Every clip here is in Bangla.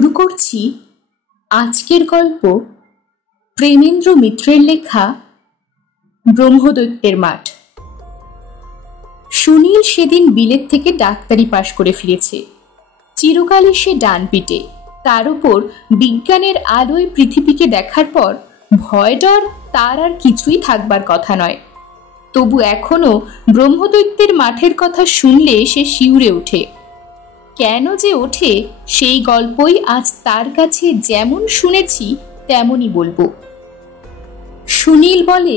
শুরু করছি আজকের গল্প প্রেমেন্দ্র মিত্রের লেখা ব্রহ্মদৈত্যের মাঠ। সুনীল সেদিন বিলেত থেকে ডাক্তারি পাশ করে ফিরেছে। চিরকালই সে ডান পিটে, তার উপর বিজ্ঞানের আলোয় পৃথিবীকে দেখার পর ভয় ডর তার আর কিছুই থাকবার কথা নয়। তবু এখনো ব্রহ্মদৈত্যের মাঠের কথা শুনলে সে শিউরে ওঠে। কেন যে ওঠে সেই গল্পই আজ তার কাছে যেমন শুনেছি তেমনই বলবো। সুনীল বলে,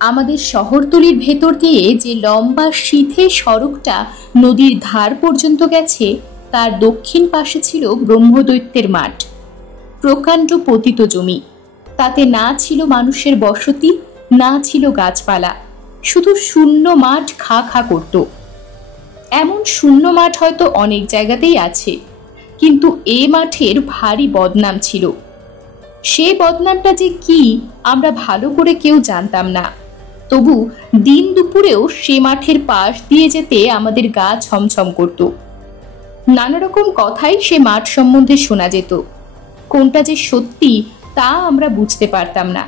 আমাদের শহরতলির ভেতর দিয়ে যে লম্বা সিধে সড়কটা নদীর ধার পর্যন্ত গেছে তার দক্ষিণ পাশে ছিল ব্রহ্মদৈত্যের মাঠ। প্রকাণ্ড পতিত জমি, তাতে না ছিল মানুষের বসতি, না ছিল গাছপালা, শুধু শূন্য মাঠ খা খা করত। এমন শূন্য মাঠ হয়তো অনেক জায়গাতেই আছে, কিন্তু এ মাঠের ভারী বদনাম ছিল। সে বদনামটা যে কি আমরা ভালো করে কেউ জানতাম না। তবু দিন দুপুরেও সে মাঠের পাশ দিয়ে যেতে আমাদের গা ছমছম করত। নানা রকম কথাই সে মাঠ সম্বন্ধে শোনা যেত, কোনটা যে সত্যি তা আমরা বুঝতে পারতাম না।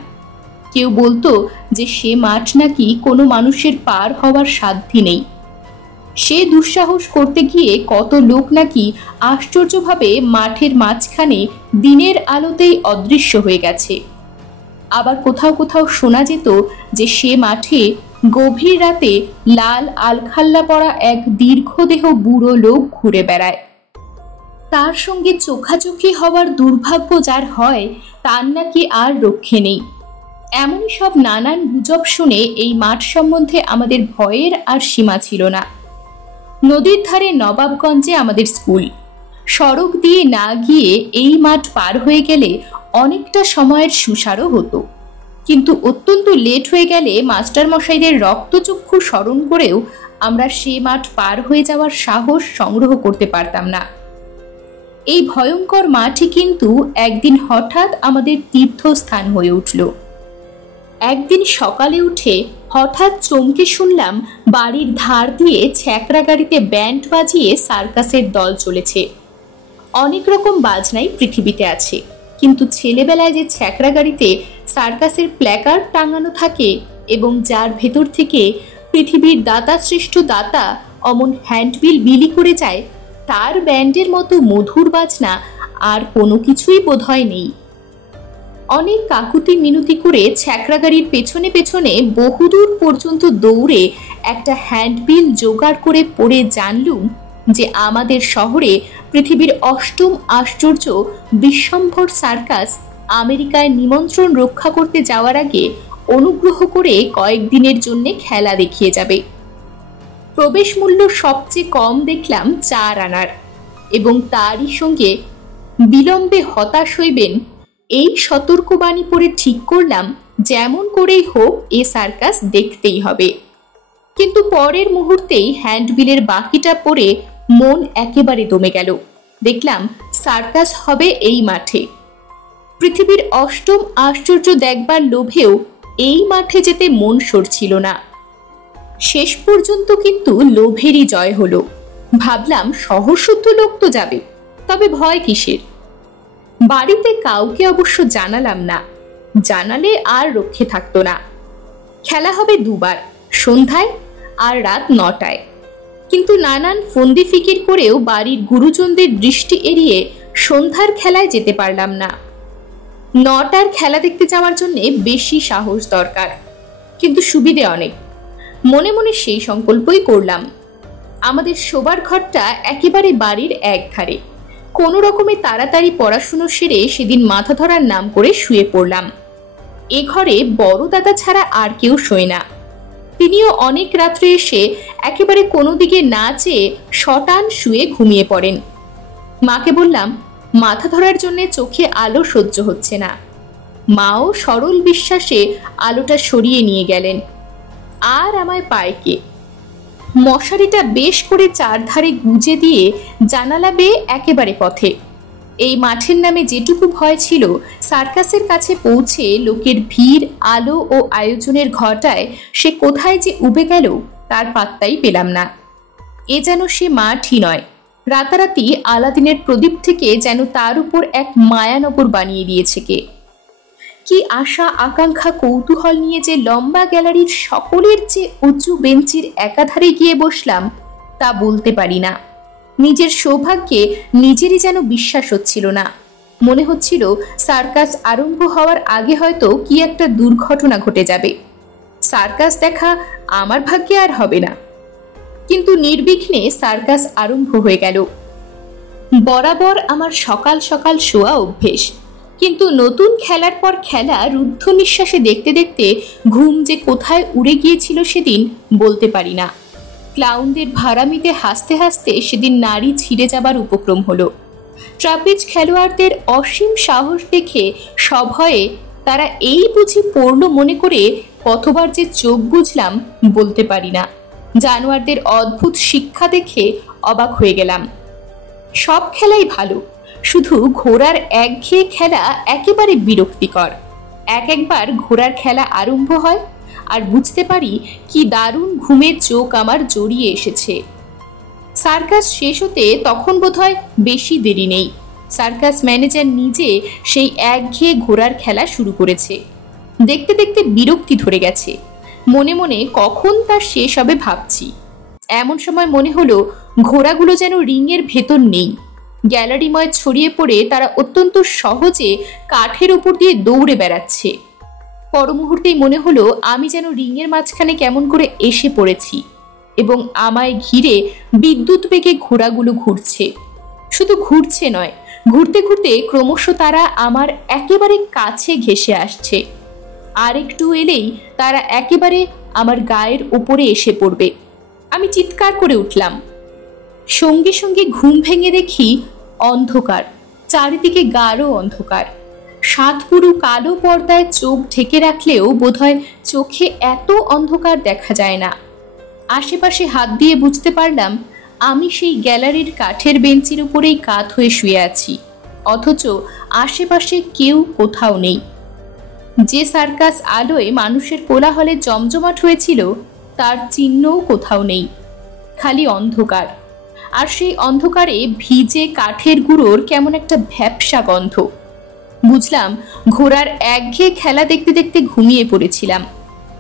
কেউ বলতো যে সে মাঠ নাকি কোনো মানুষের পার হওয়ার সাধ্যই নেই। সে দুঃসাহস করতে গিয়ে কত লোক নাকি আশ্চর্যভাবে মাঠের মাঝখানে দিনের আলোতেই অদৃশ্য হয়ে গেছে। আবার কোথাও কোথাও শোনা যেত যে সে মাঠে গভীর রাতে লাল আলখাল্লা পরা এক দীর্ঘদেহ বুড়ো লোক ঘুরে বেড়ায়। তার সঙ্গে চোখাচোখি হওয়ার দুর্ভাগ্য যার হয় তার নাকি আর রক্ষে নেই। এমনই সব নানান গুজব শুনে এই মাঠ সম্বন্ধে আমাদের ভয়ের আর সীমা ছিল না। নদীর ধারে নবাবগঞ্জে আমাদের স্কুল। সড়ক দিয়ে না গিয়ে এই মাঠ পার হয়ে গেলে অনেকটা সময়ের সুসারও হতো, কিন্তু অত্যন্ত লেট হয়ে গেলে মাস্টারমশাইদের রক্তচক্ষু স্মরণ করেও আমরা সে মাঠ পার হয়ে যাওয়ার সাহস সংগ্রহ করতে পারতাম না। এই ভয়ঙ্কর মাঠই কিন্তু একদিন হঠাৎ আমাদের তীর্থস্থান হয়ে উঠল। একদিন সকালে উঠে হঠাৎ চমকে শুনলাম বাড়ির ধার দিয়ে ছ্যাঁকড়া গাড়িতে ব্যান্ড বাজিয়ে সার্কাসের দল চলেছে। অনেক রকম বাজনাই পৃথিবীতে আছে, কিন্তু ছেলেবেলায় যে ছ্যাঁকড়া গাড়িতে সার্কাসের প্ল্যাকার্ড টাঙানো থাকে এবং যার ভেতর থেকে পৃথিবীর দাতা শ্রেষ্ঠ দাতা অমন হ্যান্ডবিল বিলি করে যায়, তার ব্যান্ডের মতো মধুর বাজনা আর কোনো কিছুই বোধহয় নেই। অনেক কাকুতি মিনতি করে ছ্যাঁকড়া গাড়ির পেছনে পেছনে বহুদূর পর্যন্ত দৌড়ে একটা হ্যান্ডবিল জোগাড় করে পড়ে জানলুম যে আমাদের শহরে পৃথিবীর অষ্টম আশ্চর্য বিশ্বম্ভর সার্কাস আমেরিকায় নিমন্ত্রণ রক্ষা করতে যাওয়ার আগে অনুগ্রহ করে কয়েকদিনের জন্য খেলা দেখিয়ে যাবে। প্রবেশ মূল্য সবচেয়ে কম দেখলাম 4 আনার, এবং তারই সঙ্গে বিলম্বে হতাশ হইবেন এই সতর্কবাণী পড়ে ঠিক করলাম যেমন করেই হোক এ সার্কাস দেখতেই হবে। কিন্তু পরের মুহূর্তেই হ্যান্ডবিলের বাকিটা পড়ে মন একেবারে দমে গেল। দেখলাম সার্কাস হবে এই মাঠে। পৃথিবীর অষ্টম আশ্চর্য দেখবার লোভেও এই মাঠে যেতে মন সরছিল না। শেষ পর্যন্ত কিন্তু লোভেরই জয় হলো। ভাবলাম শহরশুদ্ধ লোক তো যাবে, তবে ভয় কিসের। বাড়িতে কাউকে অবশ্য জানালাম না, জানালে আর রক্ষে থাকতো না। খেলা হবে 2 বার, সন্ধ্যায় আর রাত 9টায়। কিন্তু নানান ফন্দি ফিকির করেও বাড়ির গুরুজনদের দৃষ্টি এড়িয়ে সন্ধ্যার খেলায় যেতে পারলাম না। 9টার খেলা দেখতে যাওয়ার জন্য বেশি সাহস দরকার, কিন্তু সুবিধে অনেক। মনে মনে সেই সংকল্পই করলাম। আমাদের শোবার ঘরটা একেবারে বাড়ির একধারে। কোনো রকমে তাড়াতাড়ি পড়াশুনো সেরে সেদিন মাথা ধরার নাম করে শুয়ে পড়লাম। এ ঘরে বড় দাদা ছাড়া আর কেউ শোয় না। তিনিও অনেক রাত্রে এসে একেবারে কোনো দিকে না চেয়ে শটান শুয়ে ঘুমিয়ে পড়েন। মাকে বললাম মাথা ধরার জন্য চোখে আলো সহ্য হচ্ছে না। মাও সরল বিশ্বাসে আলোটা সরিয়ে নিয়ে গেলেন। আর আমায় পায় কে? মশারিটা বেশ করে 4 ধারে গুজে দিয়ে জানালা বেয়ে একেবারে পথে। এই মাঠের নামে যেটুকু ভয় ছিল, সার্কাসের কাছে পৌঁছে লোকের ভিড়, আলো ও আয়োজনের ঘটায় সে কোথায় যে উবে গেল তার পাত্তাই পেলাম না। এ যেন সে মাঠই নয়, রাতারাতি আলাদিনের প্রদীপ থেকে যেন তার উপর এক মায়ানগর বানিয়ে দিয়েছে কে। কি আশা আকাঙ্ক্ষা কৌতূহল নিয়ে যে লম্বা গ্যালারির সকলের চেয়ে উঁচু বেঞ্চির একাধারে গিয়ে বসলাম তা বলতে পারি না। নিজের সৌভাগ্যে নিজেরই যেন বিশ্বাস হচ্ছিল না। মনে হচ্ছিল সার্কাস আরম্ভ হওয়ার আগে হয়তো কি একটা দুর্ঘটনা ঘটে যাবে, সার্কাস দেখা আমার ভাগ্যে আর হবে না। কিন্তু নির্বিঘ্নে সার্কাস আরম্ভ হয়ে গেল। বরাবর আমার সকাল সকাল শোয়া অভ্যেস, কিন্তু নতুন খেলার পর খেলা রুদ্ধ নিঃশ্বাসে দেখতে দেখতে ঘুম যে কোথায় উড়ে গিয়েছিল সেদিন বলতে পারি না। ক্লাউনদের ভাড়ামিতে হাসতে হাসতে সেদিন নাড়ি ছিঁড়ে যাবার উপক্রম হলো। ট্রাপিজ খেলোয়াড়দের অসীম সাহস দেখে সভয়ে তারা এই বুঝি পড়ল মনে করে কতবার যে চোখ বুঝলাম বলতে পারি না। জানোয়ারদের অদ্ভুত শিক্ষা দেখে অবাক হয়ে গেলাম। সব খেলাই ভালো, শুধু ঘোড়ার একঘেয়ে খেলা একেবারে বিরক্তিকর। একবার ঘোড়ার খেলা আরম্ভ হয় আর বুঝতে পারি কি দারুণ ঘুমের চোখ আমার জড়িয়ে এসেছে। সার্কাস শেষ হতে তখন বোধহয় বেশি দেরি নেই। সার্কাস ম্যানেজার নিজে সেই একঘেয়ে ঘোড়ার খেলা শুরু করেছে। দেখতে দেখতে বিরক্তি ধরে গেছে। মনে মনে কখন তার শেষ হবে ভাবছি। এমন সময় মনে হলো ঘোড়াগুলো যেন রিংয়ের ভেতর নেই। গ্যালারিময় ছড়িয়ে পড়ে তারা অত্যন্ত সহজে কাঠের উপর দিয়ে দৌড়ে বেড়াচ্ছে। পর মুহূর্তেই মনে হলো আমি যেন রিংয়ের মাঝখানে কেমন করে এসে পড়েছি এবং আমায় ঘিরে বিদ্যুৎ বেগে ঘোড়াগুলো ঘুরছে। শুধু ঘুরছে নয়, ঘুরতে ঘুরতে ক্রমশ তারা আমার একেবারে কাছে ঘেঁষে আসছে। আর একটু এলেই তারা একেবারে আমার গায়ের উপরে এসে পড়বে। আমি চিৎকার করে উঠলাম। সঙ্গে সঙ্গে ঘুম ভেঙে দেখি অন্ধকার, চারিদিকে গাঢ় অন্ধকার। সাতপুরু কালো পর্দায় চোখ ঢেকে রাখলেও বোধহয় চোখে এত অন্ধকার দেখা যায় না। আশেপাশে হাত দিয়ে বুঝতে পারলাম আমি সেই গ্যালারির কাঠের বেঞ্চির উপরেই কাত হয়ে শুয়ে আছি, অথচ আশেপাশে কেউ কোথাও নেই। যে সার্কাস আলোয় মানুষের কোলাহলে জমজমাট হয়েছিল তার চিহ্নও কোথাও নেই, খালি অন্ধকার। আর সেই অন্ধকারে ভিজে কাঠের গুঁড়োর কেমন একটা ভ্যাপসা গন্ধ। বুঝলাম ঘোড়ার একঘেয়ে খেলা দেখতে দেখতে ঘুমিয়ে পড়েছিলাম।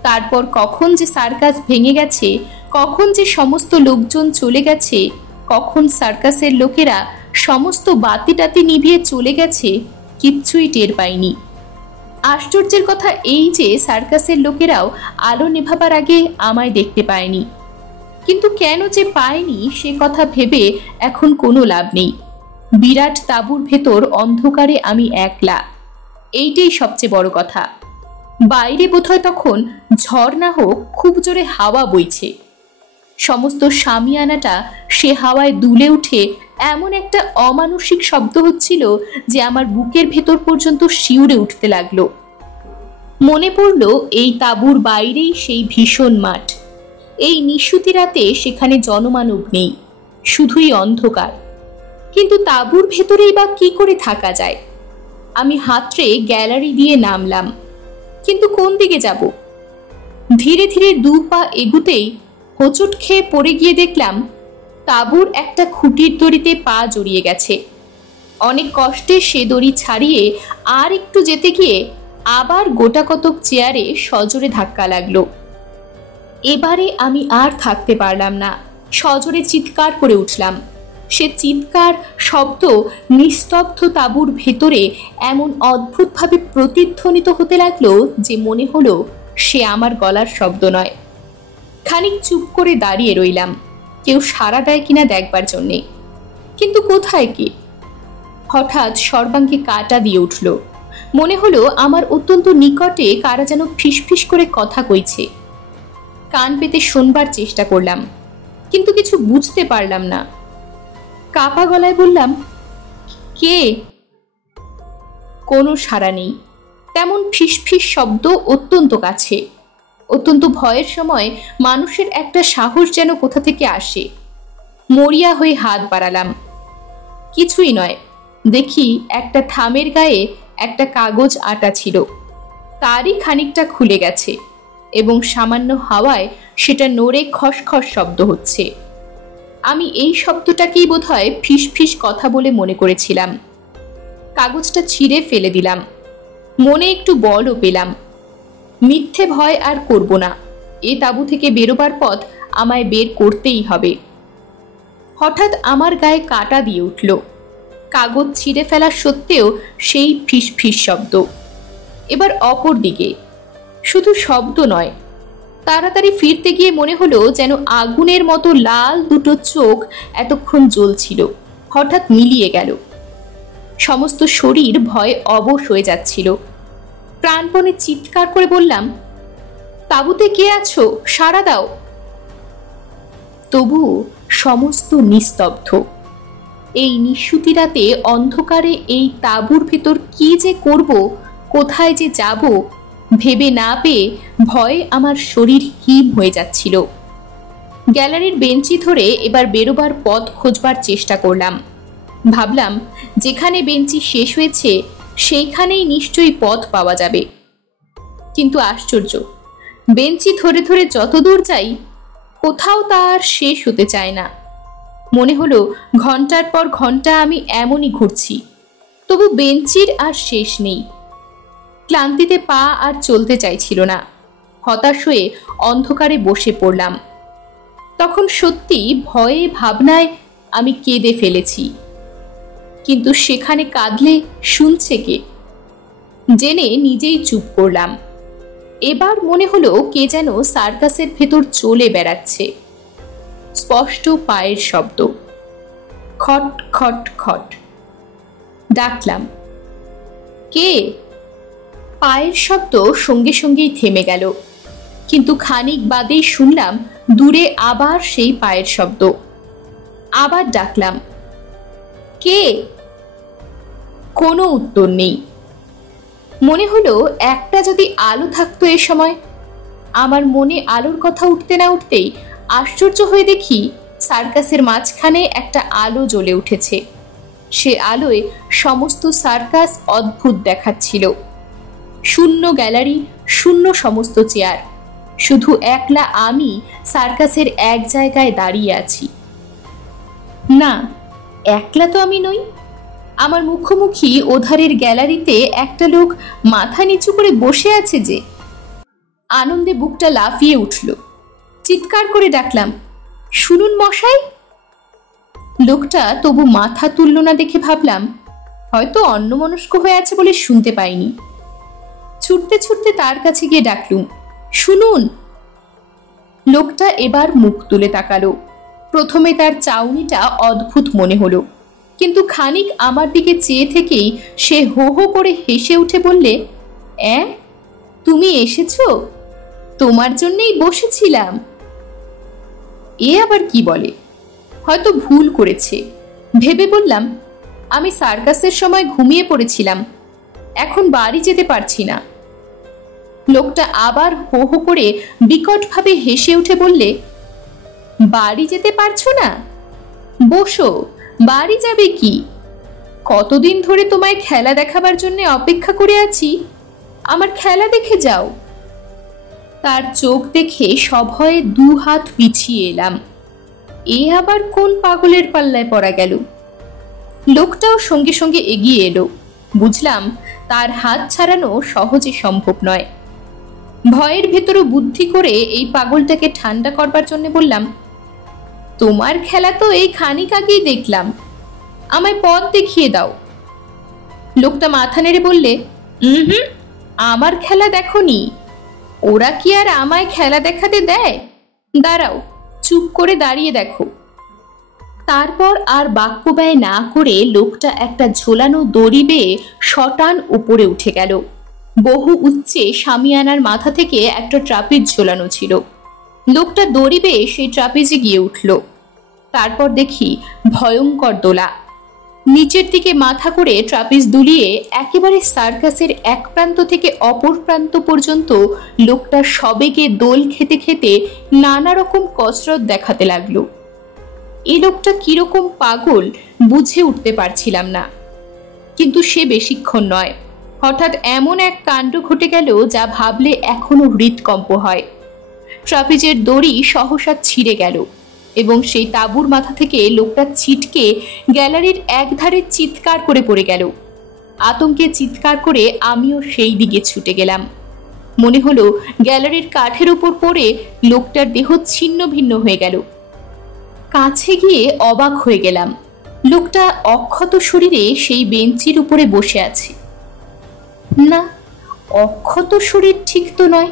তারপর কখন যে সার্কাস ভেঙে গেছে, কখন যে সমস্ত লোকজন চলে গেছে, কখন সার্কাসের লোকেরা সমস্ত বাতি টাতি নিভিয়ে চলে গেছে কিচ্ছুই টের পাইনি। আশ্চর্যের কথা এই যে সার্কাসের লোকেরাও আলো নেভাবার আগে আমায় দেখতে পায়নি। কিন্তু কেন যে পায়নি সে কথা ভেবে এখন কোনো লাভ নেই। বিরাট তাঁবুর ভেতর অন্ধকারে আমি একলা, এইটাই সবচেয়ে বড় কথা। বাইরে বোধহয় তখন ঝড় না হোক খুব জোরে হাওয়া বইছে। সমস্ত শামিয়ানাটা সে হাওয়ায় দুলে উঠে এমন একটা অমানুষিক শব্দ হচ্ছিল যে আমার বুকের ভেতর পর্যন্ত শিউরে উঠতে লাগলো। মনে পড়ল এই তাঁবুর বাইরেই সেই ভীষণ মাঠ। এই নিশুতি রাতে সেখানে জনমানব নেই, শুধুই অন্ধকার। কিন্তু তাঁবুর ভেতরেই বা কি করে থাকা যায়? আমি হাতড়ে গ্যালারি দিয়ে নামলাম, কিন্তু কোন দিকে যাব? ধীরে ধীরে 2 পা এগুতেই হোঁচট খেয়ে পড়ে গিয়ে দেখলাম তাঁবুর একটা খুঁটির দড়িতে পা জড়িয়ে গেছে। অনেক কষ্টে সে দড়ি ছাড়িয়ে আর একটু যেতে গিয়ে আবার গোটা কতক চেয়ারে সজোরে ধাক্কা লাগলো। এবারে আমি আর থাকতে পারলাম না, সজোরে চিৎকার করে উঠলাম। সে চিৎকার শব্দ নিস্তব্ধ তাঁবুর ভেতরে এমন অদ্ভুতভাবে প্রতিধ্বনিত হতে লাগলো যে মনে হলো সে আমার গলার শব্দ নয়। খানিক চুপ করে দাঁড়িয়ে রইলাম, কেউ সাড়া দেয় কিনা দেখবার জন্যে। কিন্তু কোথায় কে? হঠাৎ সর্বাঙ্গে কাঁটা দিয়ে উঠল। মনে হলো আমার অত্যন্ত নিকটে কারা যেন ফিসফিস করে কথা কইছে। কান পেতে শোনবার চেষ্টা করলাম, কিন্তু কিছু বুঝতে পারলাম না। কাপা গলায় বললাম, কে? কোনো সাড়া নেই। তেমন ফিসফিস শব্দ অত্যন্ত কাছে। অত্যন্ত ভয়ের সময় মানুষের একটা সাহস যেন কোথা থেকে আসে। মরিয়া হয়ে হাত বাড়ালাম, কিছুই নয়। দেখি একটা থামের গায়ে একটা কাগজ আটা ছিল, তারই খানিকটা খুলে গেছে এবং সামান্য হাওয়ায় সেটা নড়ে খসখস শব্দ হচ্ছে। আমি এই শব্দটাকেই বোধহয় ফিস ফিস কথা বলে মনে করেছিলাম। কাগজটা ছিঁড়ে ফেলে দিলাম। মনে একটু বলও পেলাম। মিথ্যে ভয় আর করব না। এ তাঁবু থেকে বেরোবার পথ আমায় বের করতেই হবে। হঠাৎ আমার গায়ে কাঁটা দিয়ে উঠল। কাগজ ছিঁড়ে ফেলা সত্ত্বেও সেই ফিস ফিস শব্দ। এবার অপর দিকে। শুধু শব্দ নয়, তাড়াতাড়ি ফিরতে গিয়ে মনে হলো যেন আগুনের মতো লাল দুটো চোখ এতক্ষণ জ্বলছিল, হঠাৎ মিলিয়ে গেল। সমস্ত শরীর ভয়ে অবশ হয়ে যাচ্ছিল। প্রাণপণে চিৎকার করে বললাম, তাঁবুতে কে আছো? সাড়া দাও। তবু সমস্ত নিস্তব্ধ। এই নিশুতি রাতে অন্ধকারে এই তাঁবুর ভেতর কি যে করব, কোথায় যে যাব, ভেবে না পেয়ে ভয়ে আমার শরীর হিম হয়ে যাচ্ছিল। গ্যালারির বেঞ্চি ধরে এবার বেরোবার পথ খোঁজবার চেষ্টা করলাম। ভাবলাম, যেখানে বেঞ্চি শেষ হয়েছে সেইখানেই নিশ্চয়ই পথ পাওয়া যাবে। কিন্তু আশ্চর্য, বেঞ্চি ধরে ধরে যত দূর যাই, কোথাও তার শেষ হতে চায় না। মনে হলো ঘন্টার পর ঘন্টা আমি এমনই ঘুরছি, তবু বেঞ্চির আর শেষ নেই। ক্লান্তিতে পা আর চলতে চাইছিল না। হতাশ হয়ে অন্ধকারে বসে পড়লাম। তখন সত্যি ভয়ে ভাবনায় আমি কেঁদে ফেলেছি। কিন্তু সেখানে কাঁদলে শুনছে কে? জেনে নিজেই চুপ করলাম। এবার মনে হলো কে যেন সার্কাসের ভেতর চলে বেড়াচ্ছে। স্পষ্ট পায়ের শব্দ, খট খট খট। ডাকলাম, কে? পায়ের শব্দ সঙ্গে সঙ্গেই থেমে গেল, কিন্তু খানিক বাদেই শুনলাম দূরে আবার সেই পায়ের শব্দ। আবার ডাকলাম, কে? কোনো উত্তর নেই। মনে হলো একটা যদি আলো থাকতো এ সময়। আমার মনে আলোর কথা উঠতে না উঠতেই আশ্চর্য হয়ে দেখি সার্কাসের মাঝখানে একটা আলো জ্বলে উঠেছে। সে আলোয় সমস্ত সার্কাস অদ্ভুত দেখাচ্ছিল। শূন্য গ্যালারি, শূন্য সমস্ত চেয়ার, শুধু একলা আমি সার্কাসের এক জায়গায় দাঁড়িয়ে আছি। না, একলা তো আমি নই। আমার মুখোমুখি ওধারের গ্যালারিতে একটা লোক মাথা নিচু করে বসে আছে যে। আনন্দে বুকটা লাফিয়ে উঠল। চিৎকার করে ডাকলাম, শুনুন মশাই। লোকটা তবু মাথা তুলল না দেখে ভাবলাম হয়তো অন্যমনস্ক হয়ে আছে বলে শুনতে পাইনি। ছুটতে ছুটতে তার কাছে গিয়ে ডাকলুম, শুনুন। লোকটা এবার মুখ তুলে তাকালো। প্রথমে তার চাউনিটা অদ্ভুত মনে হলো, কিন্তু খানিক আমার দিকে চেয়ে থেকেই সে হো হো করে হেসে উঠে বললে, তুমি এসেছো? তোমার জন্যই বসেছিলাম। এ আবার কি বলে? হয়তো ভুল করেছে ভেবে বললাম, আমি সার্কাসের সময় ঘুমিয়ে পড়েছিলাম, এখন বাড়ি যেতে পারছি না। লোকটা আবার হো হো করে বিকটভাবে হেসে উঠে বললে, বাড়ি যেতে পারছো না? বসো, বাড়ি যাবে কি? কতদিন ধরে তোমায় খেলা দেখাবার জন্য অপেক্ষা করে আছি, আমার খেলা দেখে যাও। তার চোখ দেখে সভয়ে দু হাত পিছিয়ে এলাম। এ আবার কোন পাগলের পাল্লায় পড়া গেল? লোকটাও সঙ্গে সঙ্গে এগিয়ে এলো। বুঝলাম তার হাত ছাড়ানো সহজে সম্ভব নয়। ভয়ের ভেতরও বুদ্ধি করে এই পাগলটাকে ঠান্ডা করবার জন্য বললাম, তোমার খেলা তো এই খানিক আগেই দেখলাম, আমায় পথ দেখিয়ে দাও। লোকটা মাথা নেড়ে বললে, আমার খেলা দেখোনি? ওরা কি আর আমায় খেলা দেখাতে দেয়? দাঁড়াও, চুপ করে দাঁড়িয়ে দেখো। তারপর আর বাক্য ব্যয় না করে লোকটা একটা ঝোলানো দড়ি বেয়ে শটান উপরে উঠে গেল। বহু উচ্চে শামিয়ানার মাথা থেকে একটা ট্রাপিজ ঝোলানো ছিল। লোকটা দড়ি বেয়ে সেই ট্রাপিজে গিয়ে উঠল। তারপর দেখি ভয়ঙ্কর দোলা। নিচের দিকে মাথা করে ট্রাপিজ দুলিয়ে একেবারে সার্কাসের এক প্রান্ত থেকে অপর প্রান্ত পর্যন্ত লোকটা সবেগে দোল খেতে খেতে নানা রকম কসরত দেখাতে লাগলো। এই লোকটা কিরকম পাগল বুঝে উঠতে পারছিলাম না, কিন্তু সে বেশিক্ষণ নয়। হঠাৎ এমন এক কাণ্ড ঘটে গেল যা ভাবলে এখনো হৃদকম্প হয়। ট্রাপিজের দড়ি সহসা ছিঁড়ে গেল। এবং সেই তাঁবুর মাথা থেকে লোকটা ছিটকে গ্যালারির একধারে চিৎকার করে পড়ে গেল। আতঙ্কে চিৎকার করে আমিও সেই দিকে ছুটে গেলাম। মনে হলো গ্যালারির কাঠের উপর পড়ে লোকটার দেহ ছিন্ন ভিন্ন হয়ে গেল। কাছে গিয়ে অবাক হয়ে গেলাম, লোকটা অক্ষত শরীরে সেই বেঞ্চির উপরে বসে আছে। না, অক্ষত শরীর ঠিক তো নয়।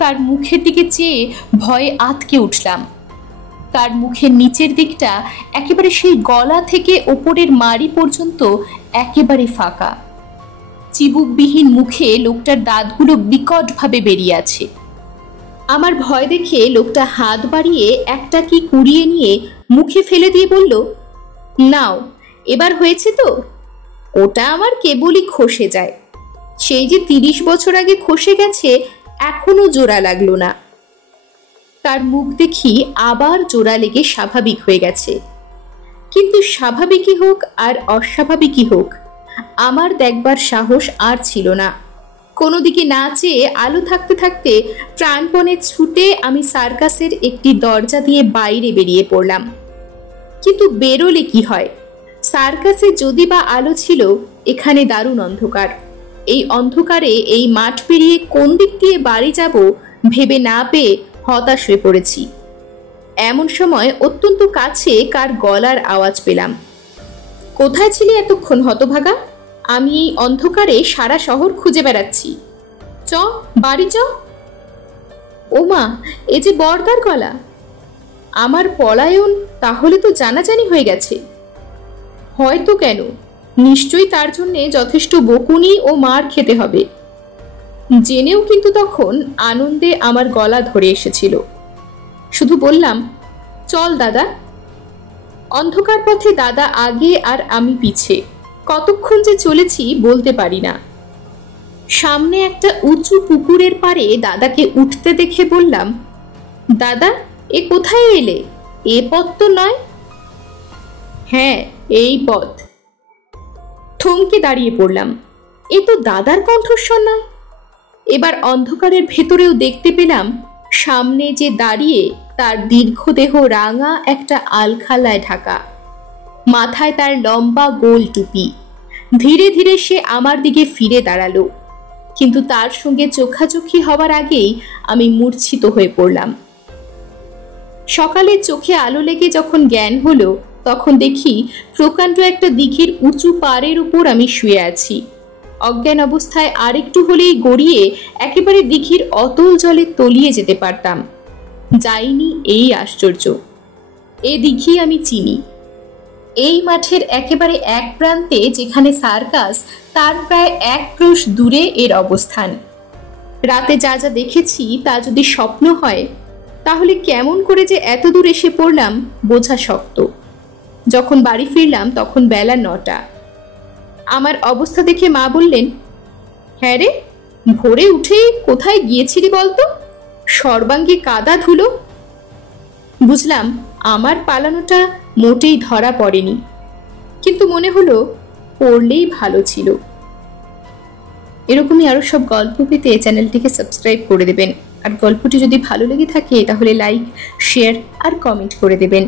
তার মুখের দিকে চেয়ে ভয়ে আঁতকে উঠলাম। তার মুখের নিচের দিকটা একেবারে সেই গলা থেকে ওপরের মাড়ি পর্যন্ত একেবারে ফাঁকা। চিবুকবিহীন মুখে লোকটার দাঁতগুলো বিকটভাবে বেরিয়ে আছে। আমার ভয় দেখে লোকটা হাত বাড়িয়ে একটা কি কুড়িয়ে নিয়ে মুখে ফেলে দিয়ে বলল, নাও, এবার হয়েছে তো? ওটা আমার কেবলই খসে যায়। সেই যে 30 বছর আগে খসে গেছে, এখনো জোড়া লাগলো না। তার মুখ দেখি আবার জোড়া লেগে স্বাভাবিক হয়ে গেছে। কিন্তু স্বাভাবিকই হোক আর অস্বাভাবিকই হোক, আমার দেখবার সাহস আর ছিল না। কোনো দিকে না চেয়ে আলো থাকতে থাকতে প্রাণপণে ছুটে আমি সার্কাসের একটি দরজা দিয়ে বাইরে বেরিয়ে পড়লাম। কিন্তু বেরোলে কি হয়? সার্কাসে যদি বা আলো ছিল, এখানে দারুণ অন্ধকার। এই অন্ধকারে এই মাঠ পেরিয়ে কোন দিক দিয়ে বাড়ি যাব ভেবে না পেয়ে হতাশ হয়ে পড়েছি। এমন সময় অত্যন্ত কাছে কার গলার আওয়াজ পেলাম। কোথায় ছিলে এতক্ষণ হতভাগা? আমি এই অন্ধকারে সারা শহর খুঁজে বেড়াচ্ছি। চ, বাড়ি চ। ওমা, এ যে বর্দার গলা। আমার পলায়ন তাহলে তো জানাজানি হয়ে গেছে। হয়তো কেন, নিশ্চয়ই তার জন্যে যথেষ্ট বকুনি ও মার খেতে হবে। জেনেও কিন্তু তখন আনন্দে আমার গলা ধরে এসেছিল। শুধু বললাম, চল দাদা। অন্ধকার পথে দাদা আগে আর আমি পিছে। কতক্ষণ যে চলেছি বলতে পারি না। সামনে একটা উঁচু পুকুরের পাড়ে দাদাকে উঠতে দেখে বললাম, দাদা, এ কোথায় এলে? এ পথ তো নয়। হ্যাঁ, এই পথ। থমকে দাঁড়িয়ে পড়লাম। এ তো দাদার কণ্ঠস্বর নয়। এবার অন্ধকারের ভেতরেও দেখতে পেলাম সামনে যে দাঁড়িয়ে, তার দীর্ঘদেহ রাঙা একটা আলখাল্লায় ঢাকা, মাথায় তার লম্বা গোল টুপি। ধীরে ধীরে সে আমার দিকে ফিরে দাঁড়ালো, কিন্তু তার সঙ্গে চোখাচোখি হবার আগেই আমি মূর্ছিত হয়ে পড়লাম। সকালে চোখে আলো লেগে যখন জ্ঞান হলো, তখন দেখি প্রকাণ্ড একটা দিঘির উঁচু পাড়ের উপর আমি শুয়ে আছি। অজ্ঞান অবস্থায় আরেকটু হলেই গড়িয়ে একেবারে দিঘির অতল জলে তলিয়ে যেতে পারতাম। যাইনি, এই আশ্চর্য। এ দিঘি আমি চিনি। এই মাঠের একেবারে এক প্রান্তে যেখানে সার্কাস, তার প্রায় 1 ক্রোশ দূরে এর অবস্থান। রাতে যা যা দেখেছি তা যদি স্বপ্ন হয়, তাহলে কেমন করে যে এত দূর এসে পড়লাম বোঝা শক্ত। যখন বাড়ি ফিরলাম তখন বেলা 9টা। আমার অবস্থা দেখে মা বললেন, হ্যাঁ রে, ভোরে উঠে কোথায় গিয়েছিলি বলতো? সর্বাঙ্গে কাদা ধুলো। বুঝলাম আমার পালানোটা মোটেই ধরা পড়েনি, কিন্তু মনে হলো পড়লেই ভালো ছিল। এরকমই আরো সব গল্প পেতে চ্যানেলটিকে সাবস্ক্রাইব করে দেবেন। আর গল্পটি যদি ভালো লেগে থাকে তাহলে লাইক, শেয়ার আর কমেন্ট করে দেবেন।